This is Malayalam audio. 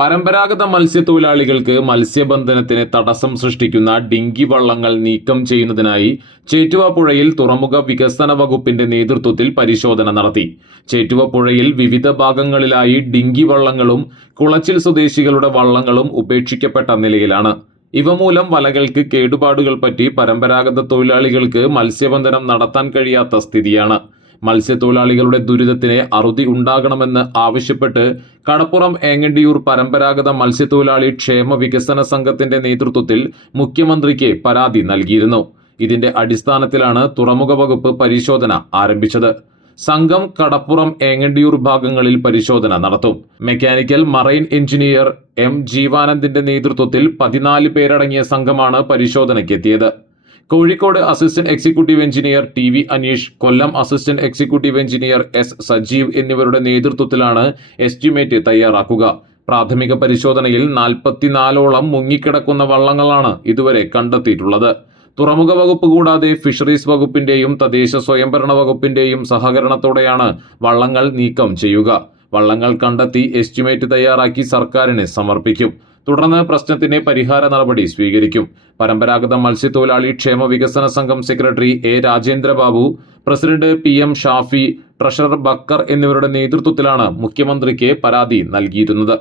പരമ്പരാഗത മത്സ്യത്തൊഴിലാളികൾക്ക് മത്സ്യബന്ധനത്തിന് തടസ്സം സൃഷ്ടിക്കുന്ന ഡിങ്കി വള്ളങ്ങൾ നീക്കം ചെയ്യുന്നതിനായി ചേറ്റുവ പുഴയിൽ തുറമുഖ വികസന വകുപ്പിന്റെ നേതൃത്വത്തിൽ പരിശോധന നടത്തി. ചേറ്റുവ പുഴയിൽ വിവിധ ഭാഗങ്ങളിലായി ഡിങ്കി വള്ളങ്ങളും കുളച്ചിൽ സ്വദേശികളുടെ വള്ളങ്ങളും ഉപേക്ഷിക്കപ്പെട്ട നിലയിലാണ്. ഇവ മൂലം വലകൾക്ക് കേടുപാടുകൾ പറ്റി പരമ്പരാഗത തൊഴിലാളികൾക്ക് മത്സ്യബന്ധനം നടത്താൻ കഴിയാത്ത സ്ഥിതിയാണ്. മത്സ്യത്തൊഴിലാളികളുടെ ദുരിതത്തിന് അറുതി ഉണ്ടാകണമെന്ന് ആവശ്യപ്പെട്ട് കടപ്പുറം ഏങ്ങണ്ടിയൂർ പരമ്പരാഗത മത്സ്യത്തൊഴിലാളി ക്ഷേമ വികസന സംഘത്തിന്റെ നേതൃത്വത്തിൽ മുഖ്യമന്ത്രിക്ക് പരാതി നൽകിയിരുന്നു. ഇതിന്റെ അടിസ്ഥാനത്തിലാണ് തുറമുഖ വകുപ്പ് പരിശോധന ആരംഭിച്ചത്. സംഘം കടപ്പുറം ഏങ്ങണ്ടിയൂർ ഭാഗങ്ങളിൽ പരിശോധന നടത്തും. മെക്കാനിക്കൽ മറൈൻ എഞ്ചിനീയർ എം ജീവാനന്ദിന്റെ നേതൃത്വത്തിൽ 14 പേരടങ്ങിയ സംഘമാണ് പരിശോധനയ്ക്കെത്തിയത്. Kozhikode assistant executive engineer TV Aneesh, Kollam assistant executive engineer S Sajeev എന്നിവരുടെ നേതൃത്വത്തിലാണ് എസ്റ്റിമേറ്റ് തയ്യാറാക്കുക. പ്രാഥമിക പരിശോധനയിൽ 44ഓളം മുങ്ങിക്കിടക്കുന്ന വള്ളങ്ങളാണ് ഇതുവരെ കണ്ടെത്തിയിട്ടുള്ളത്. തുറമുഖ വകുപ്പ് കൂടാതെ ഫിഷറീസ് വകുപ്പിന്റെയും തദ്ദേശ സ്വയംഭരണ വകുപ്പിന്റെയും സഹകരണത്തോടെയാണ് വള്ളങ്ങൾ നീക്കം ചെയ്യുക. വള്ളങ്ങൾ കണ്ടെത്തി എസ്റ്റിമേറ്റ് തയ്യാറാക്കി സർക്കാരിന് സമർപ്പിക്കും. തുടർന്ന് പ്രശ്നത്തിന് പരിഹാര നടപടി സ്വീകരിക്കും. പരമ്പരാഗത മത്സ്യത്തൊഴിലാളി ക്ഷേമ വികസന സംഘം secretary A Rajendrababu, president PM Shafi, treasurer Bakkar എന്നിവരുടെ നേതൃത്വത്തിലാണ് മുഖ്യമന്ത്രിക്ക് പരാതി നൽകിയിരുന്നത്.